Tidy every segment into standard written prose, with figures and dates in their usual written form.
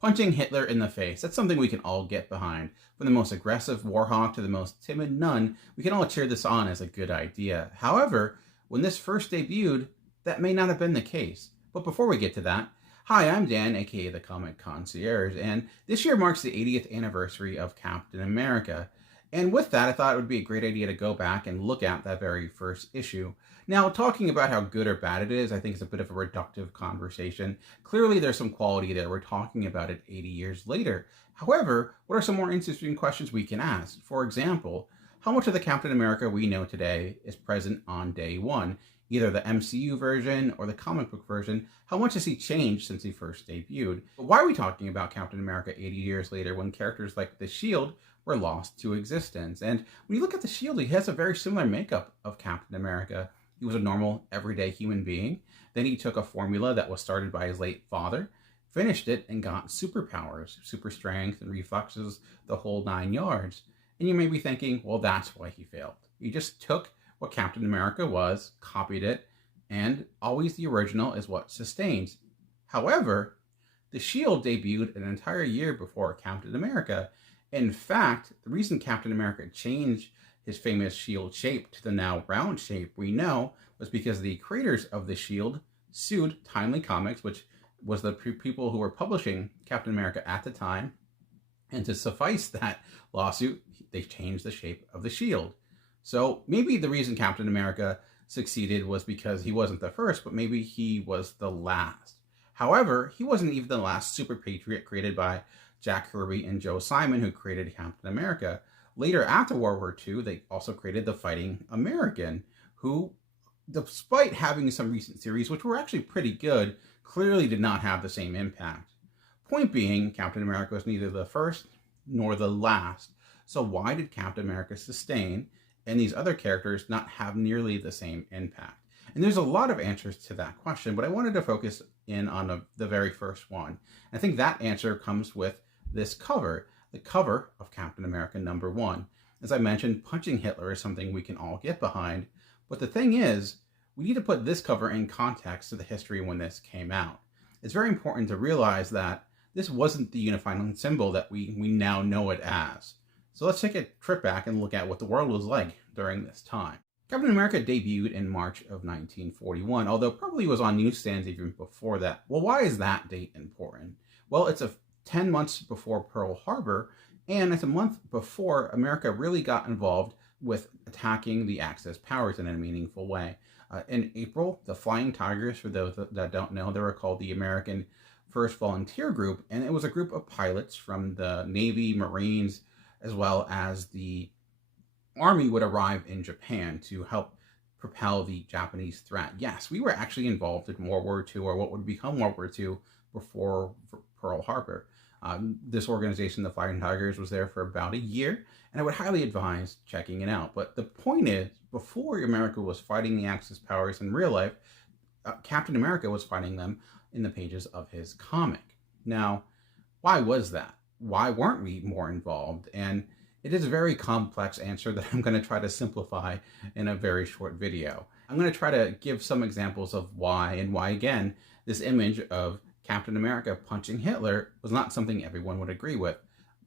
Punching Hitler in the face, that's something we can all get behind. From the most aggressive warhawk to the most timid nun, we can all cheer this on as a good idea. However, when this first debuted, that may not have been the case. But before we get to that, hi, I'm Dan, aka the Comic Concierge, and this year marks the 80th anniversary of Captain America. And with that, I thought it would be a great idea to go back and look at that very first issue. Now, talking about how good or bad it is, I think is a bit of a reductive conversation. Clearly, there's some quality there. We're talking about it 80 years later. However, what are some more interesting questions we can ask? For example, how much of the Captain America we know today is present on day one? Either the MCU version or the comic book version, how much has he changed since he first debuted? But why are we talking about Captain America 80 years later when characters like the Shield were lost to existence? And when you look at the Shield, he has a very similar makeup of Captain America. He was a normal, everyday human being. Then he took a formula that was started by his late father, finished it, and got superpowers, super strength and reflexes, the whole 9 yards. And you may be thinking, well, that's why he failed. He just took what Captain America was, copied it, and always the original is what sustains. However, the Shield debuted an entire year before Captain America. In fact, the reason Captain America changed his famous shield shape to the now round shape we know was because the creators of the Shield sued Timely Comics, which was the people who were publishing Captain America at the time. And to suffice that lawsuit, they changed the shape of the shield. So maybe the reason Captain America succeeded was because he wasn't the first, but maybe he was the last. However, he wasn't even the last super patriot created by Jack Kirby and Joe Simon, who created Captain America. Later, after World War II, they also created the Fighting American, who, despite having some recent series, which were actually pretty good, clearly did not have the same impact. Point being, Captain America was neither the first nor the last. So why did Captain America sustain and these other characters not have nearly the same impact? And there's a lot of answers to that question, but I wanted to focus in on the very first one. I think that answer comes with this cover, the cover of Captain America #1. As I mentioned, punching Hitler is something we can all get behind, but the thing is, we need to put this cover in context to the history when this came out. It's very important to realize that this wasn't the unifying symbol that we now know it as. So let's take a trip back and look at what the world was like during this time. Captain America debuted in March of 1941, although probably was on newsstands even before that. Well, why is that date important? Well, it's 10 months before Pearl Harbor, and it's a month before America really got involved with attacking the Axis powers in a meaningful way. In April, the Flying Tigers, for those that don't know, they were called the American First Volunteer Group, and it was a group of pilots from the Navy, Marines, as well as the Army would arrive in Japan to help propel the Japanese threat. Yes, we were actually involved in World War II, or what would become World War II before Pearl Harbor. This organization, the Flying Tigers, was there for about a year, and I would highly advise checking it out. But the point is, before America was fighting the Axis powers in real life, Captain America was fighting them in the pages of his comic. Now, why was that? Why weren't we more involved? And it is a very complex answer that I'm going to try to simplify in a very short video. I'm going to try to give some examples of why, and why, again, this image of Captain America punching Hitler was not something everyone would agree with.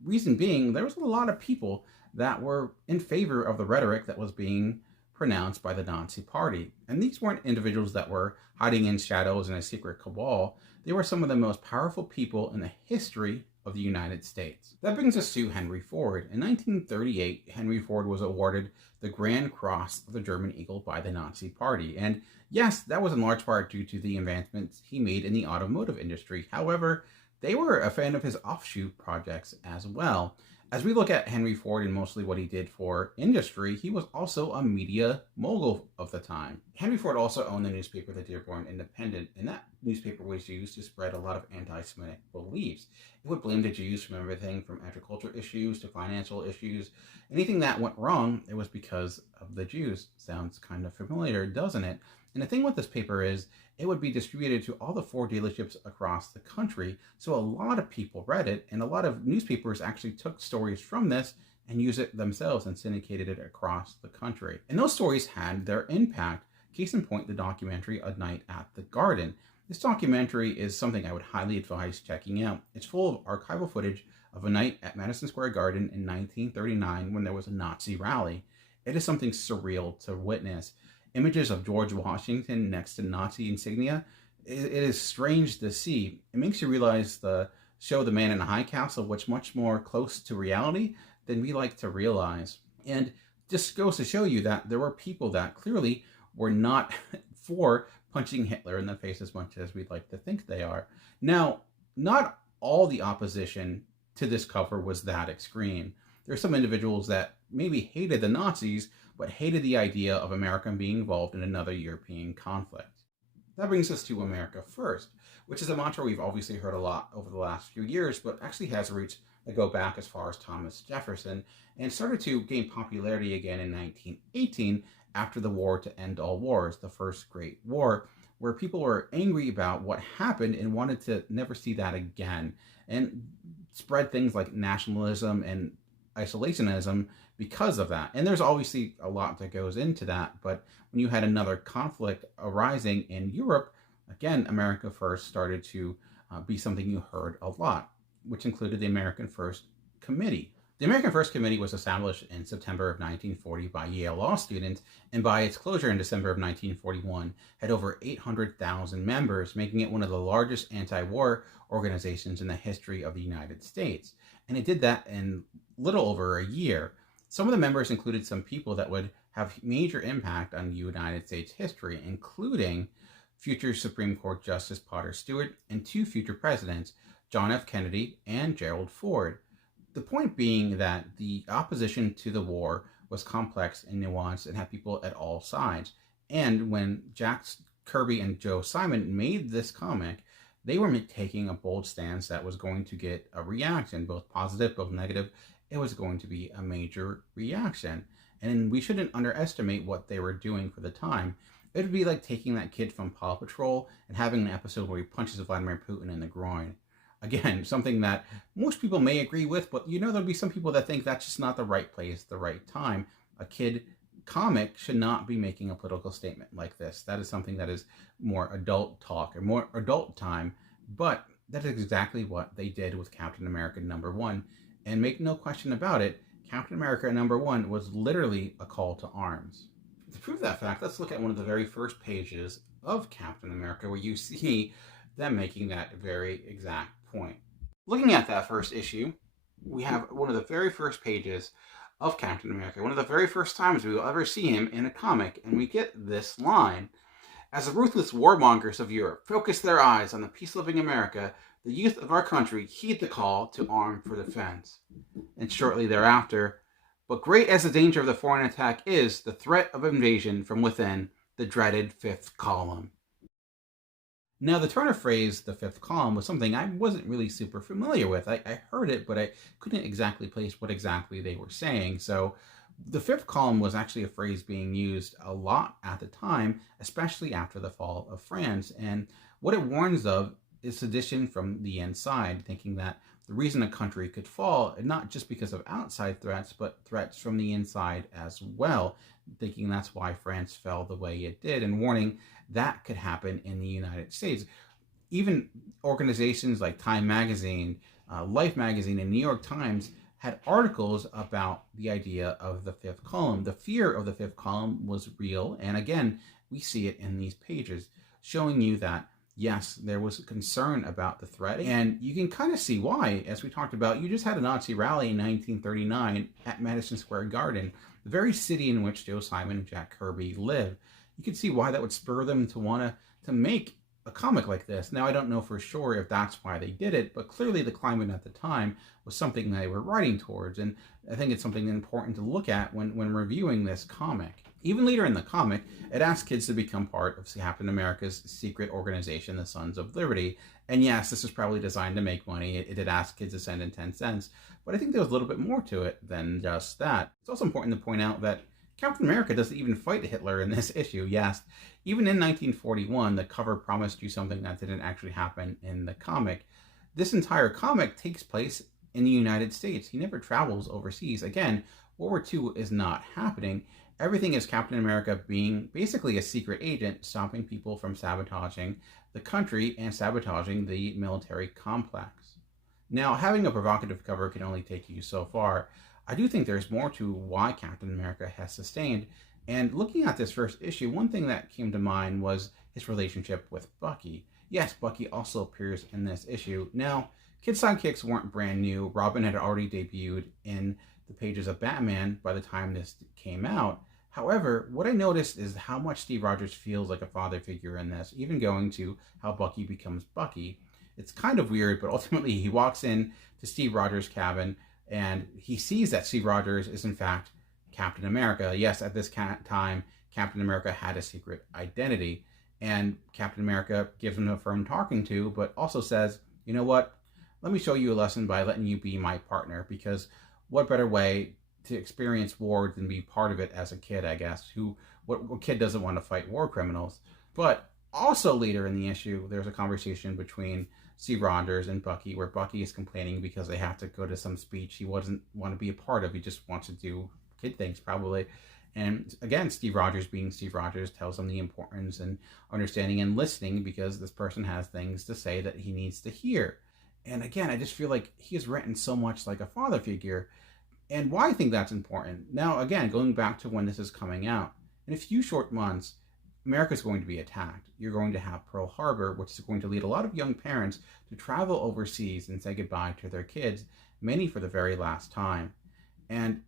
Reason being, there was a lot of people that were in favor of the rhetoric that was being pronounced by the Nazi Party. And these weren't individuals that were hiding in shadows in a secret cabal. They were some of the most powerful people in the history of the United States. That brings us to Henry Ford. In 1938, Henry Ford was awarded the Grand Cross of the German Eagle by the Nazi Party. And yes, that was in large part due to the advancements he made in the automotive industry. However, they were a fan of his offshoot projects as well. As we look at Henry Ford and mostly what he did for industry, he was also a media mogul of the time. Henry Ford also owned the newspaper, the Dearborn Independent, and that newspaper was used to spread a lot of anti-Semitic beliefs. It would blame the Jews from everything from agricultural issues to financial issues. Anything that went wrong, it was because of the Jews. Sounds kind of familiar, doesn't it? And the thing with this paper is, it would be distributed to all the Ford dealerships across the country. So a lot of people read it, and a lot of newspapers actually took stories from this and used it themselves and syndicated it across the country. And those stories had their impact. Case in point, the documentary A Night at the Garden. This documentary is something I would highly advise checking out. It's full of archival footage of a night at Madison Square Garden in 1939 when there was a Nazi rally. It is something surreal to witness. Images of George Washington next to Nazi insignia, it is strange to see. It makes you realize the show The Man in the High Castle, which much more close to reality than we like to realize. And just goes to show you that there were people that clearly were not for punching Hitler in the face as much as we'd like to think they are. Now, not all the opposition to this cover was that extreme. There are some individuals that maybe hated the Nazis, but hated the idea of America being involved in another European conflict. That brings us to America First, which is a mantra we've obviously heard a lot over the last few years, but actually has roots that go back as far as Thomas Jefferson and started to gain popularity again in 1918 after the War to End All Wars, the First Great War, where people were angry about what happened and wanted to never see that again, and spread things like nationalism and isolationism because of that. And there's obviously a lot that goes into that, but when you had another conflict arising in Europe, again, America First started to be something you heard a lot, which included the American First Committee. The American First Committee was established in September of 1940 by Yale law students, and by its closure in December of 1941, had over 800,000 members, making it one of the largest anti-war organizations in the history of the United States. And it did that in little over a year. Some of the members included some people that would have major impact on United States history, including future Supreme Court Justice Potter Stewart and two future presidents, John F. Kennedy and Gerald Ford. The point being that the opposition to the war was complex and nuanced and had people at all sides. And when Jack Kirby and Joe Simon made this comic, they were taking a bold stance that was going to get a reaction, both positive, both negative. It was going to be a major reaction. And we shouldn't underestimate what they were doing for the time. It would be like taking that kid from Paw Patrol and having an episode where he punches Vladimir Putin in the groin. Again, something that most people may agree with, but there'll be some people that think that's just not the right place, the right time. A kid comic should not be making a political statement like this. That is something that is more adult talk or more adult time, but that is exactly what they did with Captain America #1. And make no question about it, Captain America #1 was literally a call to arms. To prove that fact, let's look at one of the very first pages of Captain America, where you see them making that very exact point. Looking at that first issue, we have one of the very first pages of Captain America, one of the very first times we will ever see him in a comic, and we get this line: "As the ruthless warmongers of Europe focus their eyes on the peace-loving America, the youth of our country heed the call to arm for defense." And shortly thereafter, "But great as the danger of the foreign attack is, the threat of invasion from within, the dreaded fifth column." Now, the turn of phrase, the fifth column, was something I wasn't really super familiar with. I heard it, but I couldn't exactly place what exactly they were saying. So the fifth column was actually a phrase being used a lot at the time, especially after the fall of France. And what it warns of is sedition from the inside, thinking that the reason a country could fall, not just because of outside threats, but threats from the inside as well, thinking that's why France fell the way it did, and warning that could happen in the United States. Even organizations like Time Magazine, Life Magazine, and New York Times had articles about the idea of the fifth column. The fear of the fifth column was real, and again, we see it in these pages, showing you that yes, there was concern about the threat, and you can kind of see why. As we talked about, you just had a Nazi rally in 1939 at Madison Square Garden, the very city in which Joe Simon and Jack Kirby lived. You could see why that would spur them to want to make a comic like this. Now, I don't know for sure if that's why they did it, but clearly the climate at the time was something they were writing towards, and I think it's something important to look at when reviewing this comic. Even later in the comic, it asks kids to become part of Captain America's secret organization, the Sons of Liberty. And yes, this is probably designed to make money. It did ask kids to send in 10 cents, but I think there was a little bit more to it than just that. It's also important to point out that Captain America doesn't even fight Hitler in this issue. Yes, even in 1941, the cover promised you something that didn't actually happen in the comic. This entire comic takes place in the United States. He never travels overseas. Again, World War II is not happening. Everything is Captain America being basically a secret agent, stopping people from sabotaging the country and sabotaging the military complex. Now, having a provocative cover can only take you so far. I do think there's more to why Captain America has sustained. And looking at this first issue, one thing that came to mind was his relationship with Bucky. Yes, Bucky also appears in this issue. Now, kid sidekicks weren't brand new. Robin had already debuted in the pages of Batman by the time this came out. However, what I noticed is how much Steve Rogers feels like a father figure in this, even going to how Bucky becomes Bucky. It's kind of weird, but ultimately he walks in to Steve Rogers' cabin and he sees that Steve Rogers is in fact Captain America. Yes, at this time, Captain America had a secret identity, and Captain America gives him a firm talking to, but also says, you know what, let me show you a lesson by letting you be my partner, because what better way to experience war than be part of it as a kid, I guess. What kid doesn't want to fight war criminals? But also later in the issue, there's a conversation between Steve Rogers and Bucky, where Bucky is complaining because they have to go to some speech he doesn't want to be a part of. He just wants to do kid things, probably. And again, Steve Rogers, being Steve Rogers, tells him the importance and understanding and listening, because this person has things to say that he needs to hear. And again, I just feel like he is written so much like a father figure. And why I think that's important. Now, again, going back to when this is coming out, in a few short months, America's going to be attacked. You're going to have Pearl Harbor, which is going to lead a lot of young parents to travel overseas and say goodbye to their kids, many for the very last time. And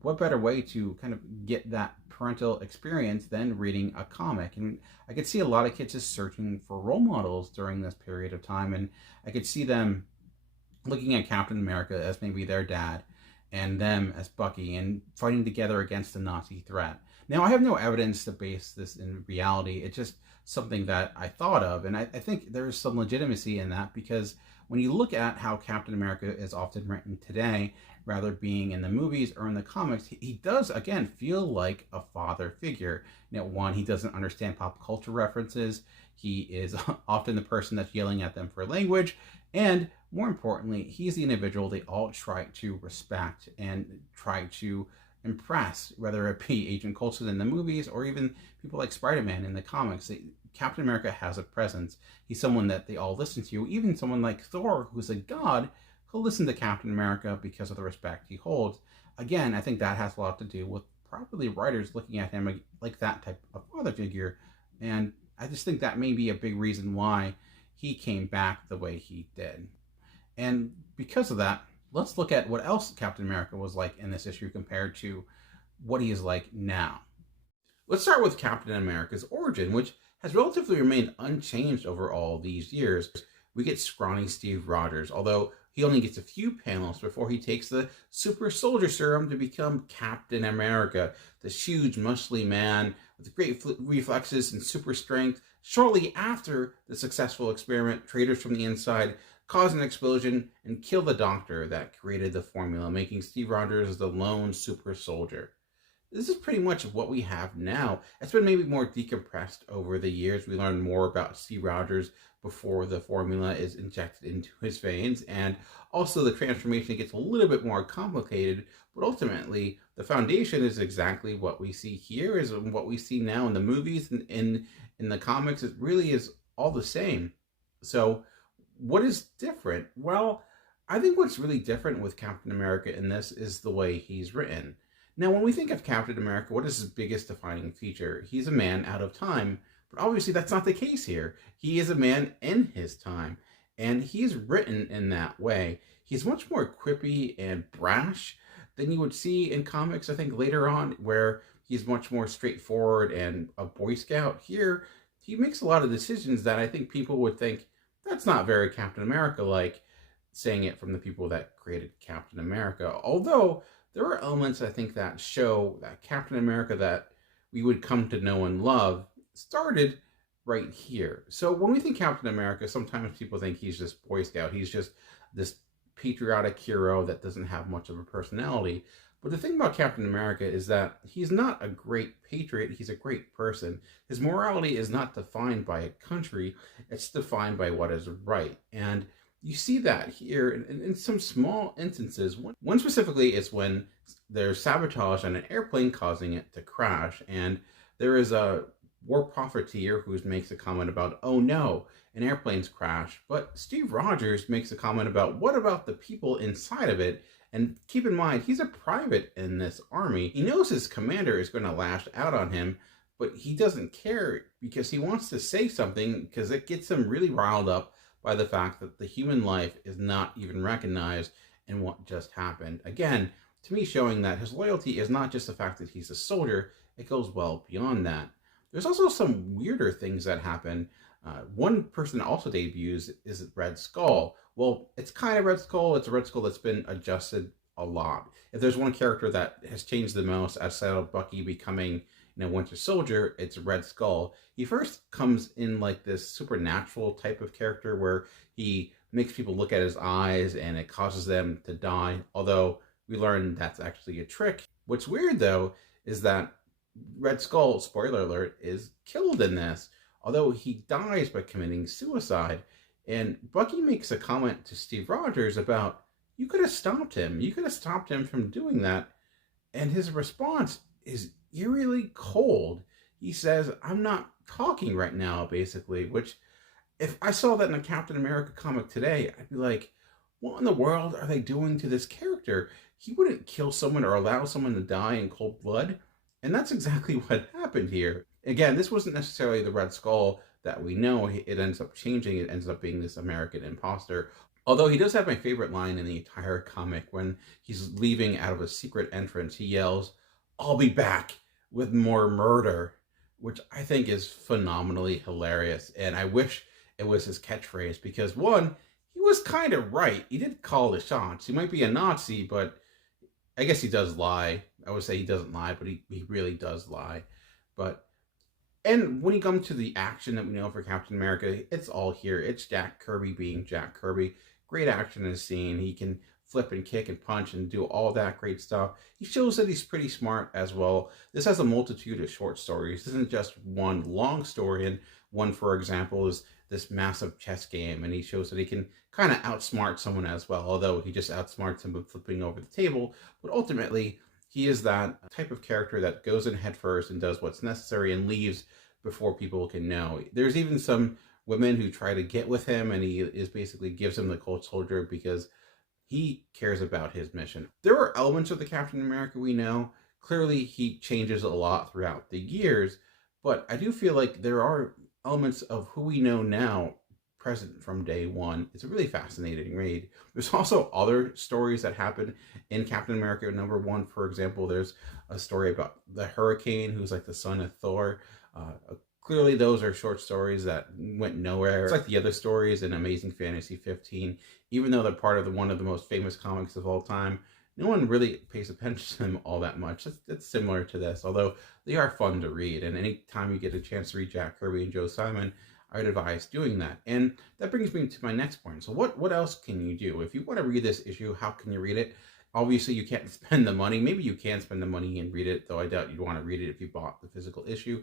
what better way to kind of get that parental experience than reading a comic? And I could see a lot of kids just searching for role models during this period of time, and I could see them looking at Captain America as maybe their dad and them as Bucky, and fighting together against the Nazi threat. Now, I have no evidence to base this in reality. It's just something that I thought of, and I think there's some legitimacy in that, because when you look at how Captain America is often written today, rather being in the movies or in the comics, he does, again, feel like a father figure. You know, one, he doesn't understand pop culture references. He is often the person that's yelling at them for language. And more importantly, he's the individual they all try to respect and try to impress, whether it be Agent Coulson in the movies or even people like Spider-Man in the comics. Captain America has a presence. He's someone that they all listen to. Even someone like Thor, who's a god, who'll listen to Captain America because of the respect he holds. Again, I think that has a lot to do with probably writers looking at him like that type of father figure. And I just think that may be a big reason why he came back the way he did. And because of that, let's look at what else Captain America was like in this issue compared to what he is like now. Let's start with Captain America's origin, which has relatively remained unchanged over all these years. We get scrawny Steve Rogers, although he only gets a few panels before he takes the super soldier serum to become Captain America, this huge, muscly man with great reflexes and super strength. Shortly after the successful experiment, traitors from the inside cause an explosion and kill the doctor that created the formula, making Steve Rogers the lone super soldier. This is pretty much what we have now. It's been maybe more decompressed over the years. We learn more about Steve Rogers before the formula is injected into his veins, and also the transformation gets a little bit more complicated, but ultimately the foundation is exactly what we see here, is what we see now in the movies and in the comics. It really is all the same. So what is different? Well, I think what's really different with Captain America in this is the way he's written. Now, when we think of Captain America, what is his biggest defining feature? He's a man out of time, but obviously that's not the case here. He is a man in his time, and he's written in that way. He's much more quippy and brash than you would see in comics, I think, later on, where he's much more straightforward and a Boy Scout. Here, he makes a lot of decisions that I think people would think, that's not very Captain America-like, saying it from the people that created Captain America. Although there are elements, I think, that show that Captain America that we would come to know and love started right here. So when we think Captain America, sometimes people think he's just Boy Scout. He's just this patriotic hero that doesn't have much of a personality. But the thing about Captain America is that he's not a great patriot, he's a great person. His morality is not defined by a country, it's defined by what is right. And You see that here in some small instances. One specifically is when there's sabotage on an airplane causing it to crash, and there is a war profiteer who makes a comment about, oh no, an airplane's crashed. But Steve Rogers makes a comment about, what about the people inside of it? And keep in mind, he's a private in this army. He knows his commander is going to lash out on him, but he doesn't care because he wants to say something because it gets him really riled up by the fact that the human life is not even recognized in what just happened. Again, to me, showing that his loyalty is not just the fact that he's a soldier, it goes well beyond that. There's also some weirder things that happen. One person also debuts is Red Skull. Well, it's kind of Red Skull. It's a Red Skull that's been adjusted a lot. If there's one character that has changed the most outside of Bucky becoming Winter Soldier, it's Red Skull. He first comes in like this supernatural type of character where he makes people look at his eyes and it causes them to die, although we learn that's actually a trick. What's weird though is that Red Skull, spoiler alert, is killed in this, although he dies by committing suicide. And Bucky makes a comment to Steve Rogers about, you could have stopped him. You could have stopped him from doing that. And his response is eerily cold. He says, I'm not talking right now, basically, which if I saw that in a Captain America comic today, I'd be like, what in the world are they doing to this character? He wouldn't kill someone or allow someone to die in cold blood. And that's exactly what happened here. Again, this wasn't necessarily the Red Skull that we know. It ends up changing. It ends up being this American imposter. Although he does have my favorite line in the entire comic. When he's leaving out of a secret entrance, he yells, I'll be back with more murder, which I think is phenomenally hilarious. And I wish it was his catchphrase because, one, he was kind of right. He did call the shots. He might be a Nazi, but I guess he does lie. I would say he doesn't lie, but he really does lie. And when you come to the action that we know for Captain America, it's all here. It's Jack Kirby being Jack Kirby. Great action in the scene. He can flip and kick and punch and do all that great stuff. He shows that he's pretty smart as well. This has a multitude of short stories. This isn't just one long story. And one, for example, is this massive chess game. And he shows that he can kind of outsmart someone as well, although he just outsmarts him by flipping over the table. But ultimately, he is that type of character that goes in head first and does what's necessary and leaves before people can know. There's even some women who try to get with him, and he is basically gives him the cold shoulder because he cares about his mission. There are elements of the Captain America we know. Clearly, he changes a lot throughout the years, but I do feel like there are elements of who we know now present from day one. It's a really fascinating read. There's also other stories that happen in Captain America #1. For example, there's a story about the Hurricane, who's like the son of Thor. Clearly, those are short stories that went nowhere. It's like the other stories in Amazing Fantasy 15. Even though they're part of one of the most famous comics of all time, no one really pays attention to them all that much. It's similar to this, although they are fun to read. And anytime you get a chance to read Jack Kirby and Joe Simon, I would advise doing that. And that brings me to my next point. So what else can you do? If you want to read this issue, how can you read it? Obviously, you can't spend the money. Maybe you can spend the money and read it, though I doubt you'd want to read it if you bought the physical issue.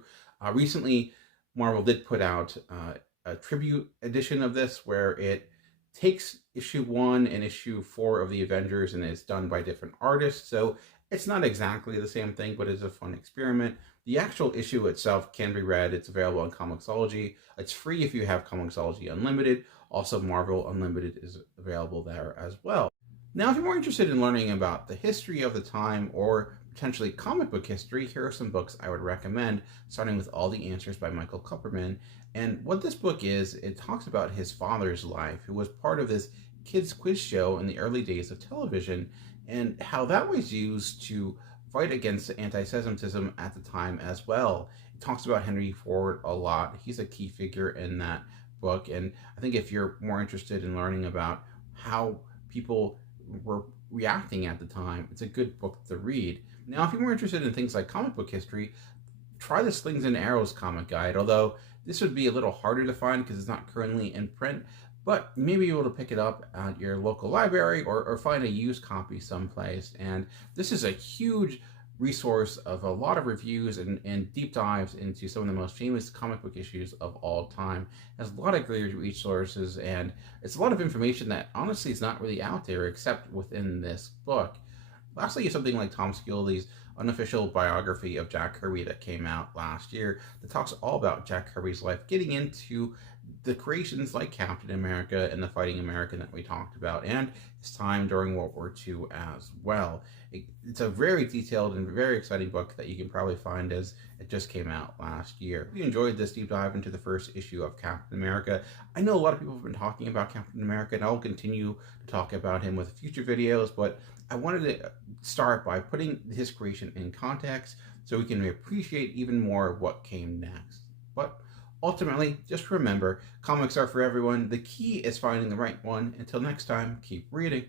Recently, Marvel did put out a tribute edition of this where it takes issue 1 and issue 4 of the Avengers and it's done by different artists. So it's not exactly the same thing, but it's a fun experiment. The actual issue itself can be read. It's available on Comixology. It's free if you have Comixology Unlimited. Also, Marvel Unlimited is available there as well. Now, if you're more interested in learning about the history of the time or potentially comic book history, here are some books I would recommend, starting with All the Answers by Michael Kupperman. And what this book is, it talks about his father's life, who was part of this kids quiz show in the early days of television, and how that was used to fight against anti-Semitism at the time as well. It talks about Henry Ford a lot. He's a key figure in that book, and I think if you're more interested in learning about how people were reacting at the time, it's a good book to read. Now, if you're more interested in things like comic book history, try the Slings and Arrows comic guide, although this would be a little harder to find because it's not currently in print, but you may be able to pick it up at your local library or find a used copy someplace. And this is a huge resource of a lot of reviews and deep dives into some of the most famous comic book issues of all time. It has a lot of great resources, and it's a lot of information that honestly is not really out there except within this book. Lastly, is something like Tom Scioli's unofficial biography of Jack Kirby that came out last year that talks all about Jack Kirby's life, getting into the creations like Captain America and the Fighting American that we talked about, and his time during World War II as well. It's a very detailed and very exciting book that you can probably find as it just came out last year. If you enjoyed this deep dive into the first issue of Captain America, I know a lot of people have been talking about Captain America, and I'll continue to talk about him with future videos, but I wanted to start by putting his creation in context so we can appreciate even more what came next. But ultimately, just remember, comics are for everyone. The key is finding the right one. Until next time, keep reading.